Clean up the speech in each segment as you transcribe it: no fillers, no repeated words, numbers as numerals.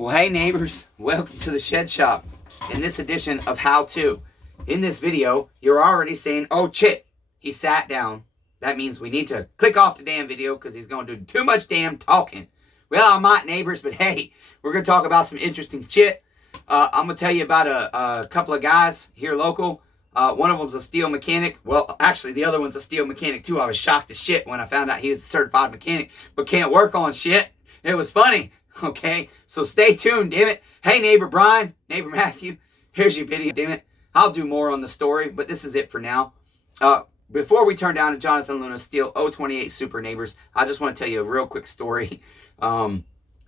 Well, hey neighbors, welcome to the Shed Shop. In this edition of How To. In this video, you're already saying, oh chit, he sat down. That means we need to click off the damn video because he's going to do too much damn talking. Well, I'm not neighbors, but hey, we're going to talk about some interesting shit. I'm going to tell you about a couple of guys here local. One of them's a Stihl mechanic. Well, actually, the other one's a Stihl mechanic too. I was shocked as shit when I found out he was a certified mechanic, but can't work on shit. It was funny. Okay, so stay tuned, damn it. Hey, neighbor Brian, neighbor Matthew, here's your video, damn it. I'll do more on the story, but this is it for now. Before we turn down to Jonathan Luna's Stihl 028 Super neighbors, I just want to tell you a real quick story.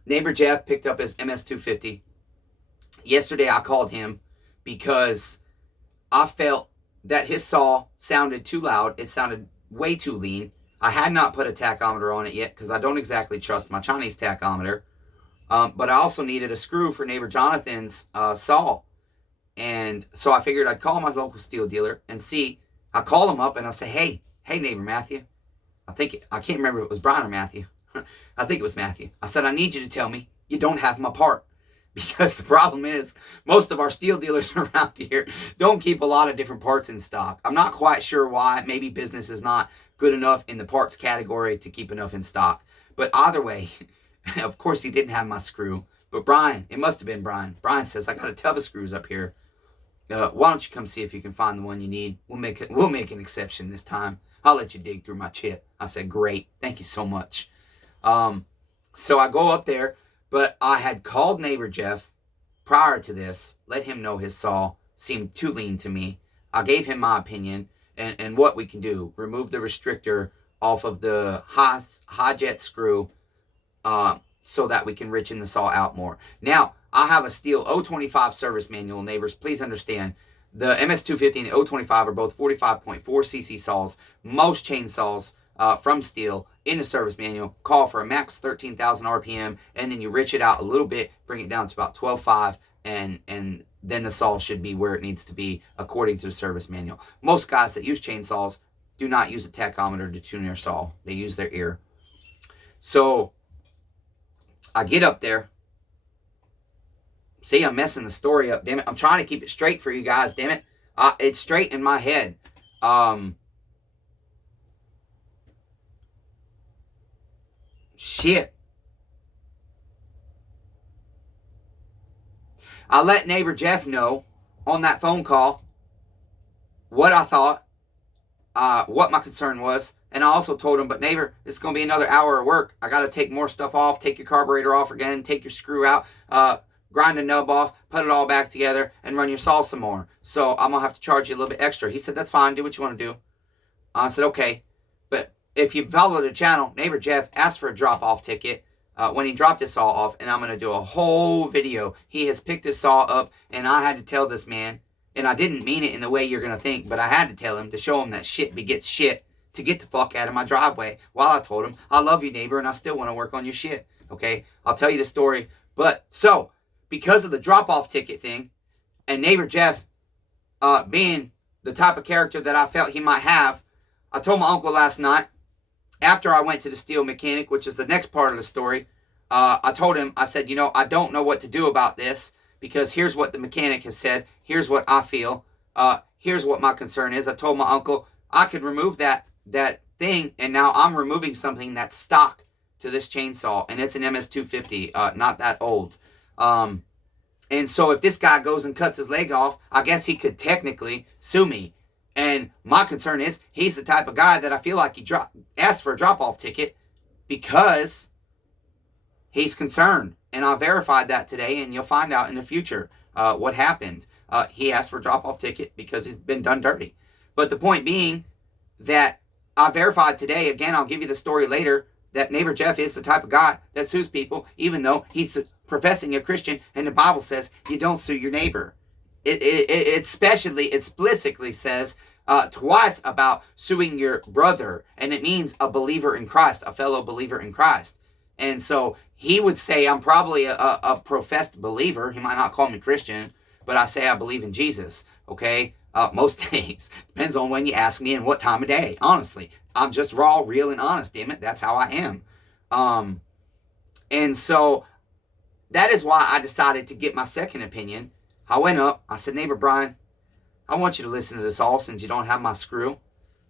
Neighbor Jeff picked up his MS250. Yesterday, I called him because I felt that his saw sounded too loud. It sounded way too lean. I had not put a tachometer on it yet because I don't exactly trust my Chinese tachometer. But I also needed a screw for neighbor Jonathan's saw. And so I figured I'd call my local Stihl dealer and see. I call him up and I say, hey neighbor Matthew. I can't remember if it was Brian or Matthew. I think it was Matthew. I said, I need you to tell me you don't have my part. Because the problem is, most of our Stihl dealers around here don't keep a lot of different parts in stock. I'm not quite sure why. Maybe business is not good enough in the parts category to keep enough in stock. But either way, of course he didn't have my screw. But Brian, it must have been Brian. Brian says, I got a tub of screws up here. Why don't you come see if you can find the one you need? We'll make an exception this time. I'll let you dig through my chit. I said, great. Thank you so much. So I go up there. But I had called neighbor Jeff prior to this, let him know his saw seemed too lean to me. I gave him my opinion and what we can do. Remove the restrictor off of the high jet screw so that we can richen the saw out more. Now, I have a Stihl 025 service manual, neighbors. Please understand, the MS250 and the 025 are both 45.4 cc saws. Most chainsaws from Stihl in the service manual call for a max 13,000 RPM, and then you rich it out a little bit, bring it down to about 12.5, and then the saw should be where it needs to be according to the service manual. Most guys that use chainsaws do not use a tachometer to tune their saw. They use their ear. So I get up there. See, I'm messing the story up, damn it. I'm trying to keep it straight for you guys, damn it. It's straight in my head. Shit. I let neighbor Jeff know on that phone call what I thought, what my concern was, and I also told him, but neighbor, it's going to be another hour of work. I got to take more stuff off, take your carburetor off again, take your screw out, grind the nub off, put it all back together, and run your saw some more. So I'm going to have to charge you a little bit extra. He said, that's fine, do what you want to do. I said, okay. But if you follow the channel, neighbor Jeff asked for a drop-off ticket when he dropped his saw off, and I'm going to do a whole video. He has picked his saw up, and I had to tell this man, and I didn't mean it in the way you're going to think, but I had to tell him to show him that shit begets shit to get the fuck out of my driveway. While I told him, I love you, neighbor, and I still want to work on your shit. Okay? I'll tell you the story. But, so, because of the drop-off ticket thing, and neighbor Jeff being the type of character that I felt he might have, I told my uncle last night, after I went to the Stihl mechanic, which is the next part of the story, I told him, I said, you know, I don't know what to do about this because here's what the mechanic has said. Here's what I feel. Here's what my concern is. I told my uncle I could remove that thing, and now I'm removing something that's stock to this chainsaw, and it's an MS250, not that old. And so if this guy goes and cuts his leg off, I guess he could technically sue me. And my concern is he's the type of guy that I feel like he asked for a drop-off ticket because he's concerned. And I verified that today, and you'll find out in the future what happened. He asked for a drop-off ticket because he's been done dirty. But the point being that I verified today, again, I'll give you the story later, that neighbor Jeff is the type of guy that sues people, even though he's professing a Christian, and the Bible says you don't sue your neighbor. It explicitly says twice about suing your brother, and it means a believer in Christ, a fellow believer in Christ. And so he would say I'm probably a professed believer. He might not call me Christian, but I say I believe in Jesus, okay? Most days. Depends on when you ask me and what time of day, honestly. I'm just raw, real, and honest, damn it. That's how I am. And so that is why I decided to get my second opinion. I went up. I said, neighbor Brian, I want you to listen to this all since you don't have my screw.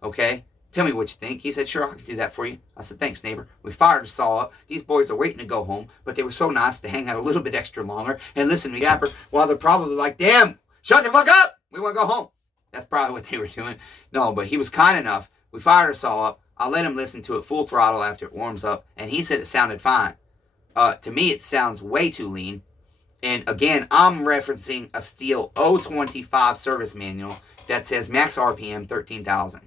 Okay? Tell me what you think. He said, sure, I can do that for you. I said, thanks, neighbor. We fired the saw up. These boys are waiting to go home, but they were so nice to hang out a little bit extra longer and listen to me yapper while they're probably like, damn, shut the fuck up. We want to go home. That's probably what they were doing. No, but he was kind enough. We fired the saw up. I let him listen to it full throttle after it warms up, and he said it sounded fine. To me, it sounds way too lean. And again, I'm referencing a Stihl 025 service manual that says max RPM 13,000.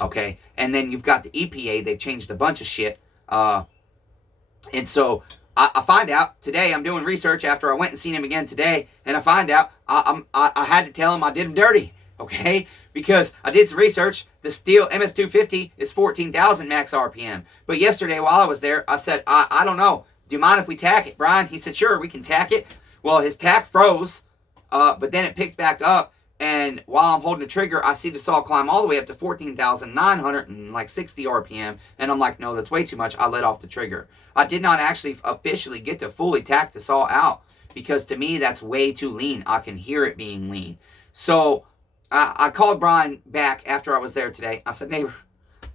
Okay, and then you've got the EPA. They've changed a bunch of shit. And so I find out today, I'm doing research after I went and seen him again today, and I find out I had to tell him I did him dirty. Okay, because I did some research. The Stihl MS250 is 14,000 max RPM. But yesterday while I was there, I said, I don't know. Do you mind if we tack it, Brian? He said, sure, we can tack it. Well, his tack froze, but then it picked back up. And while I'm holding the trigger, I see the saw climb all the way up to 14,960 RPM. And I'm like, no, that's way too much. I let off the trigger. I did not actually officially get to fully tack the saw out because to me, that's way too lean. I can hear it being lean. So I called Brian back after I was there today. I said, neighbor,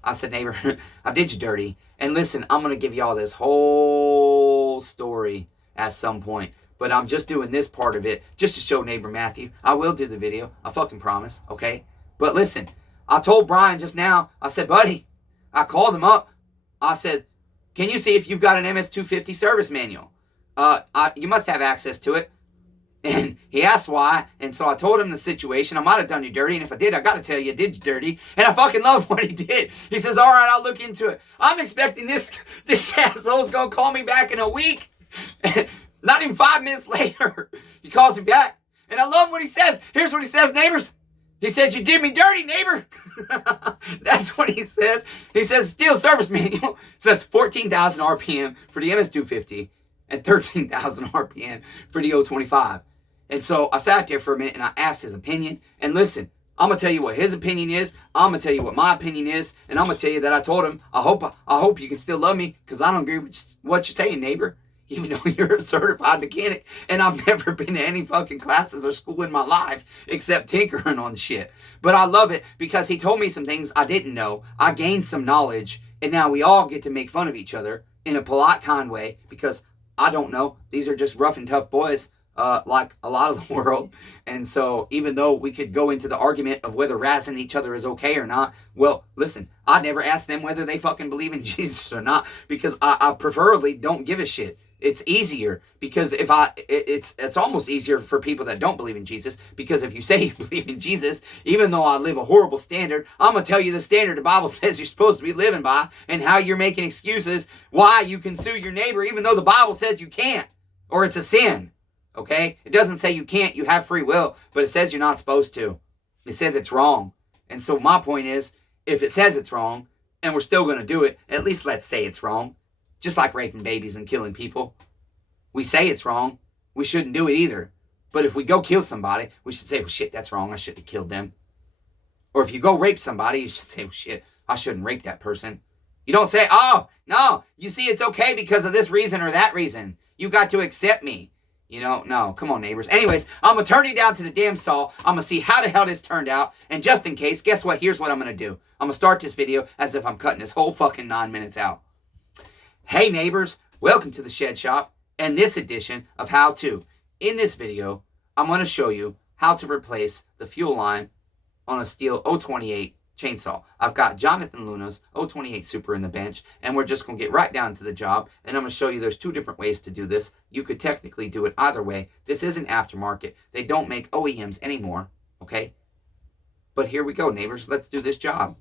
I did you dirty. And listen, I'm going to give you all this whole story at some point. But I'm just doing this part of it just to show neighbor Matthew. I will do the video. I fucking promise, okay? But listen, I told Brian just now, I said, buddy, I called him up. I said, can you see if you've got an MS250 service manual? You must have access to it. And he asked why, and so I told him the situation. I might have done you dirty, and if I did, I got to tell you, I did you dirty. And I fucking love what he did. He says, all right, I'll look into it. I'm expecting this asshole's going to call me back in a week. Not even 5 minutes later, he calls me back. And I love what he says. Here's what he says, neighbors. He says, you did me dirty, neighbor. That's what he says. He says, Stihl service manual says 14,000 RPM for the MS250 and 13,000 RPM for the 025. And so I sat there for a minute and I asked his opinion. And listen, I'm going to tell you what his opinion is. I'm going to tell you what my opinion is. And I'm going to tell you that I told him, I hope you can still love me because I don't agree with what you're saying, neighbor. Even though you're a certified mechanic. And I've never been to any fucking classes or school in my life except tinkering on shit. But I love it because he told me some things I didn't know. I gained some knowledge. And now we all get to make fun of each other in a polite, kind way because I don't know. These are just rough and tough boys. Like a lot of the world. And so even though we could go into the argument of whether razzing each other is okay or not, well, listen, I never asked them whether they fucking believe in Jesus or not because I preferably don't give a shit. It's easier because it's almost easier for people that don't believe in Jesus because if you say you believe in Jesus, even though I live a horrible standard, I'm going to tell you the standard the Bible says you're supposed to be living by and how you're making excuses why you can sue your neighbor even though the Bible says you can't or it's a sin. Okay? It doesn't say you can't, you have free will, but it says you're not supposed to. It says it's wrong. And so my point is, if it says it's wrong, and we're still going to do it, at least let's say it's wrong. Just like raping babies and killing people. We say it's wrong. We shouldn't do it either. But if we go kill somebody, we should say, well, shit, that's wrong. I shouldn't have killed them. Or if you go rape somebody, you should say, well, shit, I shouldn't rape that person. You don't say, oh, no, you see, it's okay because of this reason or that reason. You got to accept me. You know, no, come on, neighbors. Anyways, I'm going to turn you down to the damn saw. I'm going to see how the hell this turned out. And just in case, guess what? Here's what I'm going to do. I'm going to start this video as if I'm cutting this whole fucking 9 minutes out. Hey, neighbors. Welcome to the Shed Shop and this edition of How To. In this video, I'm going to show you how to replace the fuel line on a Stihl 028 chainsaw. I've got Jonathan Luna's 028 Super in the bench, and we're just going to get right down to the job, and I'm going to show you there's 2 different ways to do this. You could technically do it either way. This isn't aftermarket. They don't make OEMs anymore, okay? But here we go, neighbors. Let's do this job.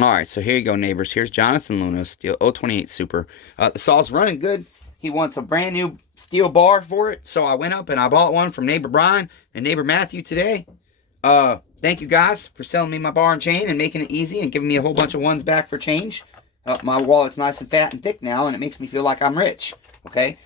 All right, so here you go, neighbors. Here's Jonathan Luna's Stihl 028 Super. The saw's running good. He wants a brand new steel bar for it, so I went up and I bought one from neighbor Brian and neighbor Matthew today. Thank you guys for selling me my bar and chain and making it easy and giving me a whole bunch of ones back for change. My wallet's nice and fat and thick now, and it makes me feel like I'm rich, okay?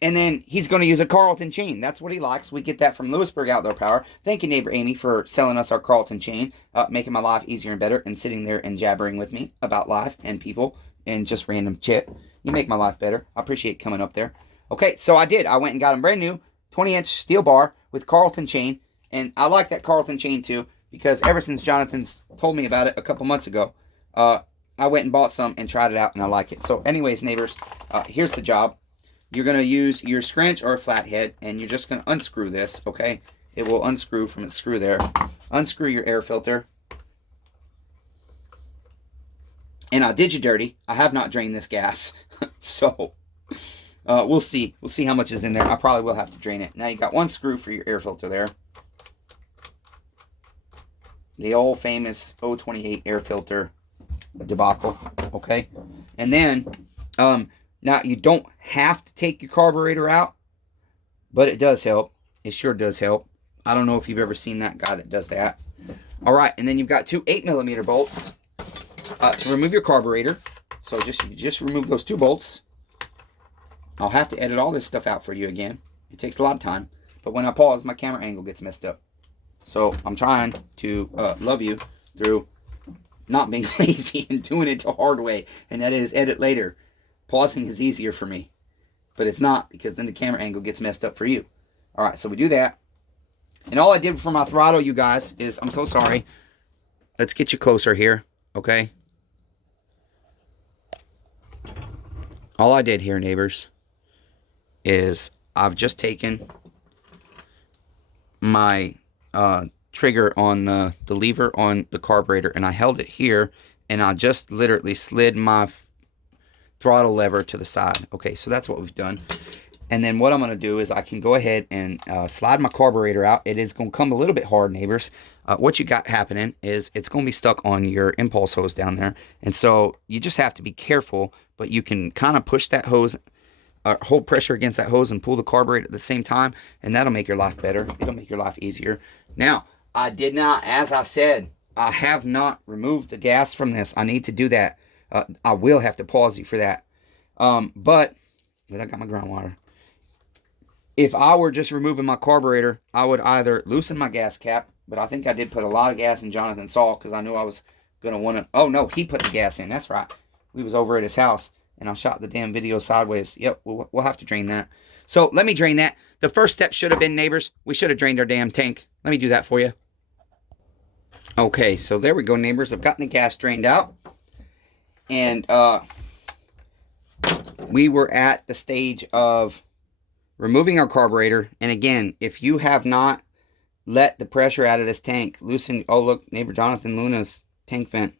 And then he's going to use a Carlton chain. That's what he likes. We get that from Lewisburg Outdoor Power. Thank you, neighbor Amy, for selling us our Carlton chain, making my life easier and better, and sitting there and jabbering with me about life and people and just random chit. You make my life better. I appreciate coming up there. Okay, so I did. I went and got a brand new 20-inch steel bar with Carlton chain. And I like that Carlton chain too, because ever since Jonathan's told me about it a couple months ago, I went and bought some and tried it out, and I like it. So anyways, neighbors, here's the job. You're going to use your scrunch or a flathead, and you're just going to unscrew this, okay? It will unscrew from its screw there. Unscrew your air filter. And I did you dirty. I have not drained this gas. So, we'll see. We'll see how much is in there. I probably will have to drain it. Now, you got one screw for your air filter there. The old famous 028 air filter debacle, okay? And then, now you don't have to take your carburetor out, but it does help. It sure does help. I don't know if you've ever seen that guy that does that. All right, and then you've got two 8mm bolts to remove your carburetor. So just remove those two bolts. I'll have to edit all this stuff out for you again. It takes a lot of time, but when I pause, my camera angle gets messed up. So I'm trying to love you through not being lazy and doing it the hard way, and that is edit later. Pausing is easier for me, but it's not, because then the camera angle gets messed up for you. All right, so we do that. And all I did for my throttle, you guys, is, I'm so sorry. Let's get you closer here, okay? All I did here, neighbors, is I've just taken my trigger on the lever on the carburetor, and I held it here, and I just literally slid my throttle lever to the side. Okay, so that's what we've done. And then what I'm going to do is I can go ahead and slide my carburetor out. It is going to come a little bit hard, neighbors. What you got happening is it's going to be stuck on your impulse hose down there. And so you just have to be careful, but you can kind of push that hose, hold pressure against that hose and pull the carburetor at the same time, and that'll make your life better. It'll make your life easier. Now, I did not, as I said, I have not removed the gas from this. I need to do that. I will have to pause you for that. But I got my groundwater. If I were just removing my carburetor, I would either loosen my gas cap, but I think I did put a lot of gas in. Jonathan saw, because I knew I was going to want to. Oh, no, he put the gas in. That's right. We was over at his house, and I shot the damn video sideways. Yep, we'll have to drain that. So let me drain that. The first step should have been, neighbors, we should have drained our damn tank. Let me do that for you. Okay, so there we go, neighbors. I've gotten the gas drained out. And we were at the stage of removing our carburetor. And again, if you have not let the pressure out of this tank, loosen. Oh, look, neighbor Jonathan Luna's tank vent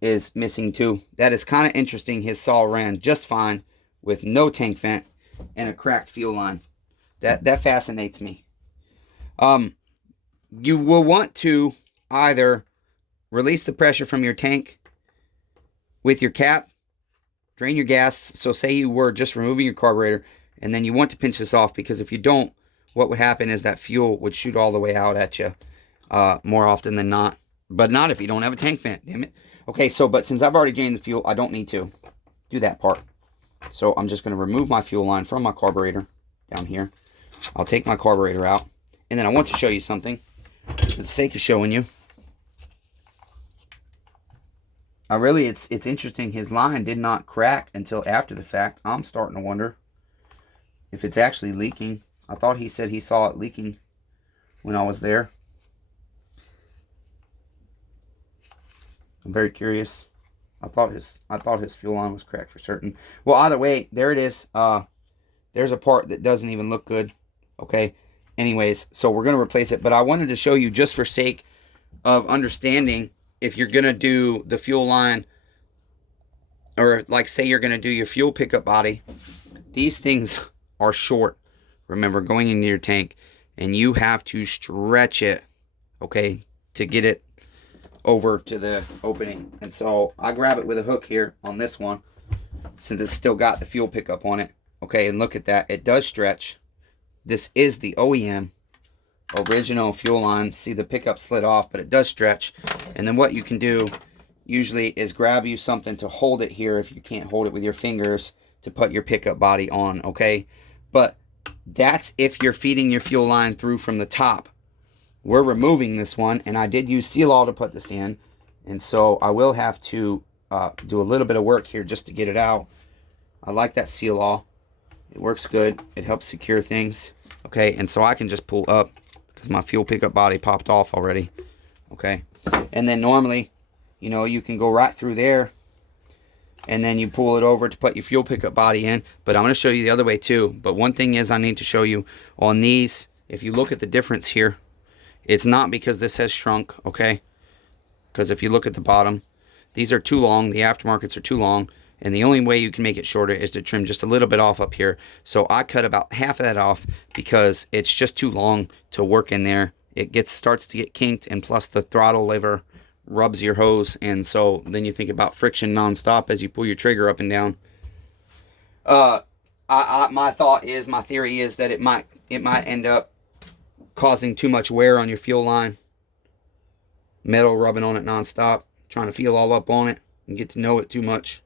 is missing too. That is kind of interesting. His saw ran just fine with no tank vent and a cracked fuel line. That fascinates me. You will want to either release the pressure from your tank with your cap, drain your gas. So say you were just removing your carburetor, and then you want to pinch this off, because if you don't, what would happen is that fuel would shoot all the way out at you more often than not. But not if you don't have a tank vent, damn it. Okay, so, but since I've already drained the fuel, I don't need to do that part. So I'm just going to remove my fuel line from my carburetor down here. I'll take my carburetor out. And then I want to show you something for the sake of showing you. It's interesting. His line did not crack until after the fact. I'm starting to wonder if it's actually leaking. I thought he said he saw it leaking when I was there. I'm very curious. I thought his fuel line was cracked for certain. Well, either way, there it is. There's a part that doesn't even look good. Okay. Anyways, so we're going to replace it. But I wanted to show you, just for sake of understanding, if you're going to do the fuel line, or like say you're going to do your fuel pickup body, these things are short. Remember, going into your tank, and you have to stretch it, okay, to get it over to the opening. And so I grab it with a hook here on this one, since it's still got the fuel pickup on it. Okay, and look at that. It does stretch. This is the OEM original fuel line. See, the pickup slid off, but it does stretch. And then what you can do usually is grab you something to hold it here, if you can't hold it with your fingers, to put your pickup body on, okay? But that's if you're feeding your fuel line through from the top. We're removing this one, and I did use Stihl to put this in, and so I will have to do a little bit of work here just to get it out. I like that seal all. It works good. It helps secure things. Okay, and so I can just pull up because my fuel pickup body popped off already. Okay, and then normally, you know, you can go right through there and then you pull it over to put your fuel pickup body in. But I'm going to show you the other way too. But one thing is I need to show you on these, if you look at the difference here, it's not because this has shrunk, okay? Because if you look at the bottom, these are too long. The aftermarkets are too long. And the only way you can make it shorter is to trim just a little bit off up here. So I cut about half of that off because it's just too long to work in there. It starts to get kinked, and plus the throttle lever rubs your hose. And so then you think about friction nonstop as you pull your trigger up and down. My theory is that it might end up causing too much wear on your fuel line. Metal rubbing on it nonstop, trying to feel all up on it and get to know it too much.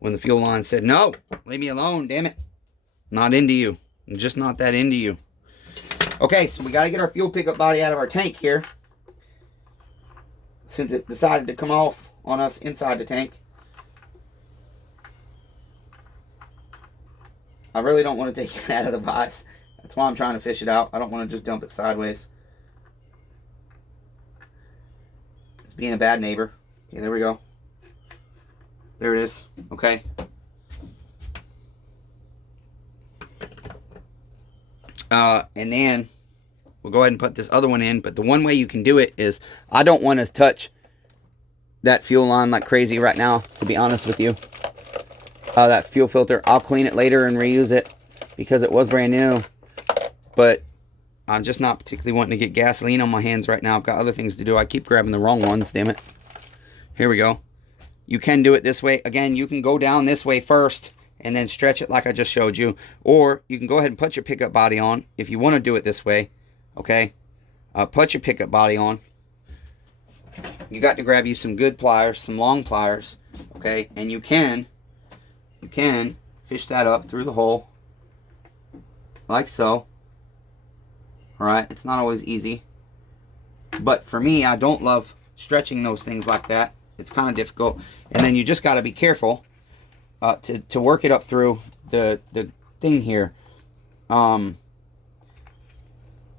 When the fuel line said, no, leave me alone, damn it. Not into you. I'm just not that into you. Okay, so we got to get our fuel pickup body out of our tank here, since it decided to come off on us inside the tank. I really don't want to take it out of the box. That's why I'm trying to fish it out. I don't want to just dump it sideways. It's being a bad neighbor. Okay, there we go. There it is. Okay. And then we'll go ahead and put this other one in. But the one way you can do it is, I don't want to touch that fuel line like crazy right now, to be honest with you. That fuel filter, I'll clean it later and reuse it because it was brand new. But I'm just not particularly wanting to get gasoline on my hands right now. I've got other things to do. I keep grabbing the wrong ones, damn it. Here we go. You can do it this way. Again, you can go down this way first and then stretch it like I just showed you. Or you can go ahead and put your pickup body on if you want to do it this way. Okay? Put your pickup body on. You got to grab you some good pliers, some long pliers. Okay? And you can fish that up through the hole. Like so. Alright? It's not always easy. But for me, I don't love stretching those things like that. It's kind of difficult. And then you just got to be careful to work it up through the thing here.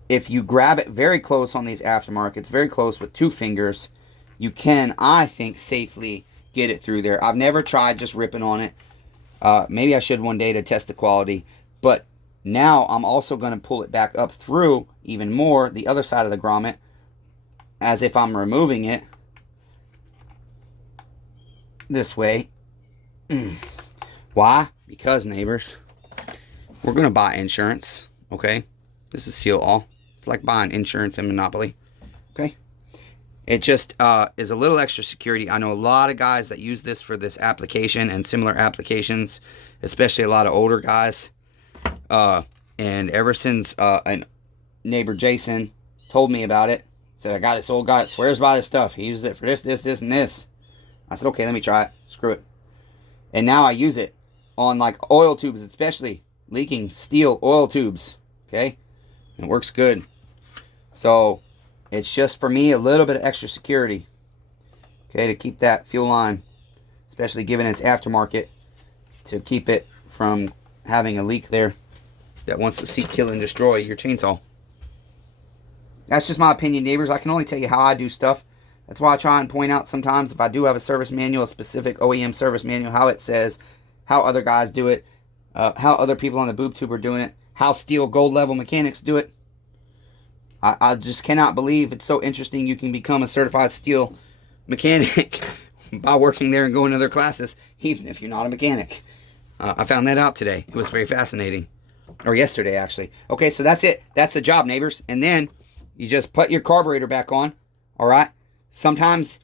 If you grab it very close on these aftermarkets, very close with 2 fingers, you can, I think, safely get it through there. I've never tried just ripping on it. Maybe I should one day to test the quality. But now I'm also going to pull it back up through even more the other side of the grommet, as if I'm removing it. This way. Why? Because, neighbors, we're going to buy insurance. Okay? This is seal all. It's like buying insurance in Monopoly. Okay? It just is a little extra security. I know a lot of guys that use this for this application and similar applications, especially a lot of older guys. And ever since a neighbor Jason told me about it, said, I got this old guy that swears by this stuff. He uses it for this, this, and this. I said, okay, let me try it. Screw it. And now I use it on like oil tubes, especially leaking Stihl oil tubes. Okay? It works good. So it's just for me a little bit of extra security. Okay, to keep that fuel line, especially given its aftermarket, to keep it from having a leak there that wants to seek, kill, and destroy your chainsaw. That's just my opinion, neighbors. I can only tell you how I do stuff. That's why I try and point out sometimes if I do have a service manual, a specific OEM service manual, how it says, how other guys do it, how other people on the boob tube are doing it, how Stihl gold level mechanics do it. I just cannot believe it's so interesting you can become a certified Stihl mechanic by working there and going to their classes, even if you're not a mechanic. I found that out today. It was very fascinating. Or yesterday, actually. Okay, so that's it. That's the job, neighbors. And then you just put your carburetor back on. All right? Sometimes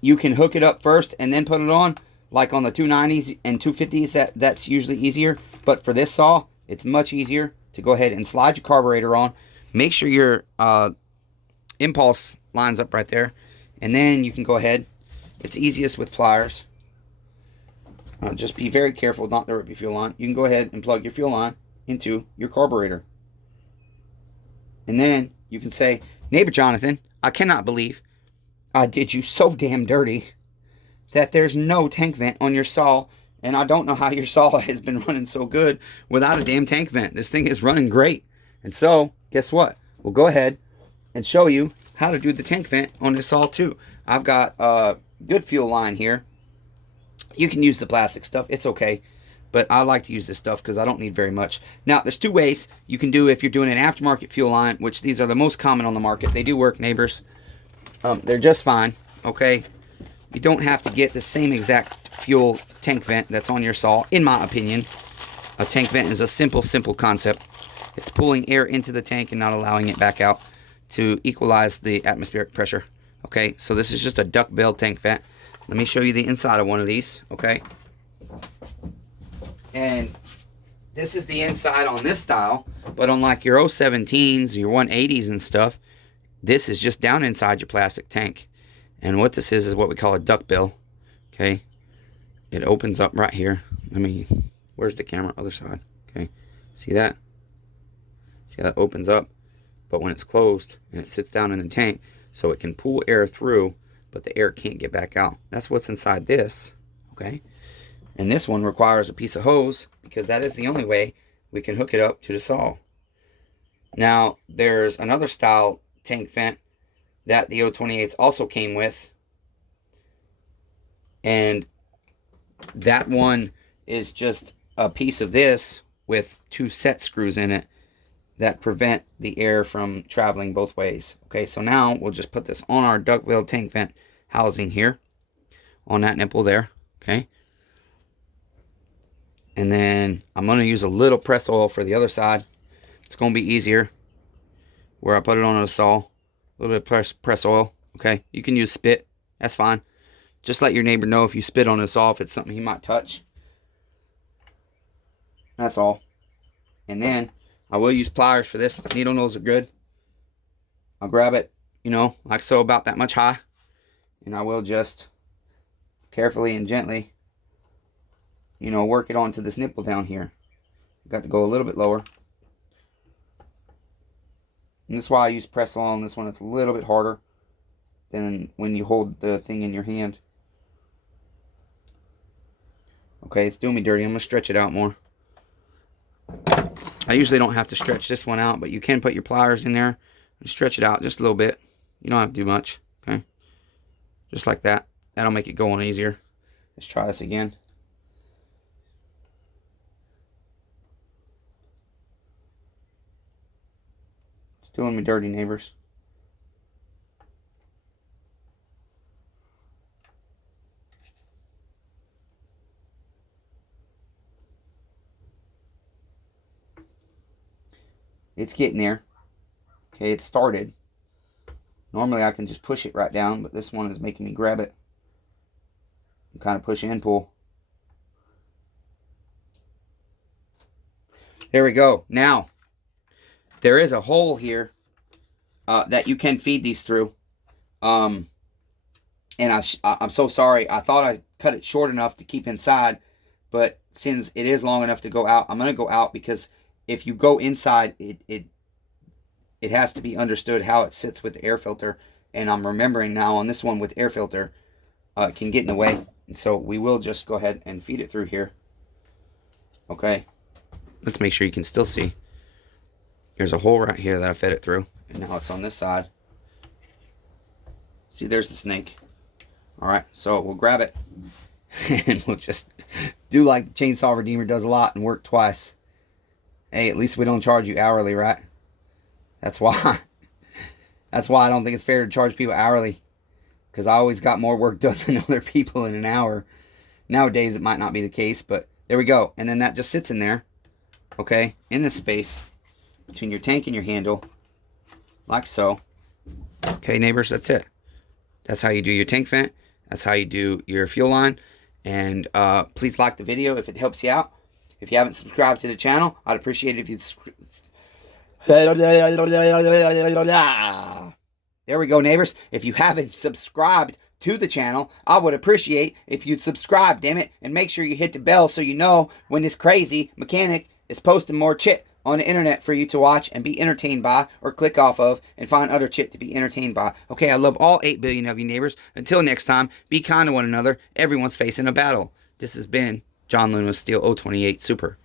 you can hook it up first and then put it on, like on the 290s and 250s. That's usually easier. But for this saw, it's much easier to go ahead and slide your carburetor on. Make sure your impulse lines up right there. And then you can go ahead. It's easiest with pliers. Just be very careful not to rip your fuel line. You can go ahead and plug your fuel line into your carburetor. And then you can say, Neighbor Jonathan, I cannot believe I did you so damn dirty that there's no tank vent on your saw. And I don't know how your saw has been running so good without a damn tank vent. This thing is running great. And so, guess what? We'll go ahead and show you how to do the tank vent on this saw too. I've got a good fuel line here. You can use the plastic stuff. It's okay. But I like to use this stuff because I don't need very much. Now, there's two ways you can do if you're doing an aftermarket fuel line, which these are the most common on the market. They do work, neighbors. They're just fine, okay? You don't have to get the same exact fuel tank vent that's on your saw, in my opinion. A tank vent is a simple concept. It's pulling air into the tank and not allowing it back out to equalize the atmospheric pressure. Okay, so this is just a duck-bill tank vent. Let me show you the inside of one of these, okay? And this is the inside on this style, but unlike your 017s, your 180s and stuff, this is just down inside your plastic tank. And what this is what we call a duck-bill, okay? It opens up right here. Where's the camera? Other side, okay? See that? See how that opens up? But when it's closed and it sits down in the tank, so it can pull air through, but the air can't get back out. That's what's inside this, okay? And this one requires a piece of hose because that is the only way we can hook it up to the saw. Now, there's another style tank vent that the 028s also came with. And that one is just a piece of this with 2 set screws in it that prevent the air from traveling both ways. Okay, so now we'll just put this on our duck-bill tank vent housing here on that nipple there, okay? And then I'm going to use a little press oil for the other side. It's going to be easier where I put it on a saw. A little bit of press oil, okay? You can use spit, that's fine. Just let your neighbor know if you spit on a saw if it's something he might touch. That's all. And then I will use pliers for this. Needle nose are good. I'll grab it, you know, like so, about that much high. And I will just carefully and gently, you know, work it onto this nipple down here. Got to go a little bit lower. And this is why I use press oil on this one. It's a little bit harder than when you hold the thing in your hand. Okay, it's doing me dirty. I'm going to stretch it out more. I usually don't have to stretch this one out, but you can put your pliers in there and stretch it out just a little bit. You don't have to do much, okay? Just like that. That'll make it go on easier. Let's try this again. It's doing me dirty, neighbors. It's getting there. Okay, it started. Normally I can just push it right down, but this one is making me grab it and kind of push and pull. There we go. Now, there is a hole here that you can feed these through. And I'm so sorry. I thought I cut it short enough to keep inside, but since it is long enough to go out, I'm going to go out because if you go inside, it has to be understood how it sits with the air filter. And I'm remembering now on this one with air filter, it can get in the way. And so we will just go ahead and feed it through here. Okay. Let's make sure you can still see. There's a hole right here that I fed it through. And now it's on this side. See, there's the snake. Alright, so we'll grab it. And we'll just do like the Chainsaw Redeemer does a lot and work twice. Hey, at least we don't charge you hourly, right? That's why. That's why I don't think it's fair to charge people hourly. Because I always got more work done than other people in an hour. Nowadays, it might not be the case, but there we go. And then that just sits in there, okay, in this space between your tank and your handle, like so. Okay, neighbors, that's it. That's how you do your tank vent. That's how you do your fuel line. And please like the video if it helps you out. If you haven't subscribed to the channel, I'd appreciate it if you'd... There we go, neighbors. If you haven't subscribed to the channel, I would appreciate if you'd subscribe, damn it, and make sure you hit the bell so you know when this crazy mechanic is posting more chit on the internet for you to watch and be entertained by, or click off of and find other chit to be entertained by. Okay, I love all 8 billion of you neighbors. Until next time, be kind to one another. Everyone's facing a battle. This has been John Luna Stihl 028 Super.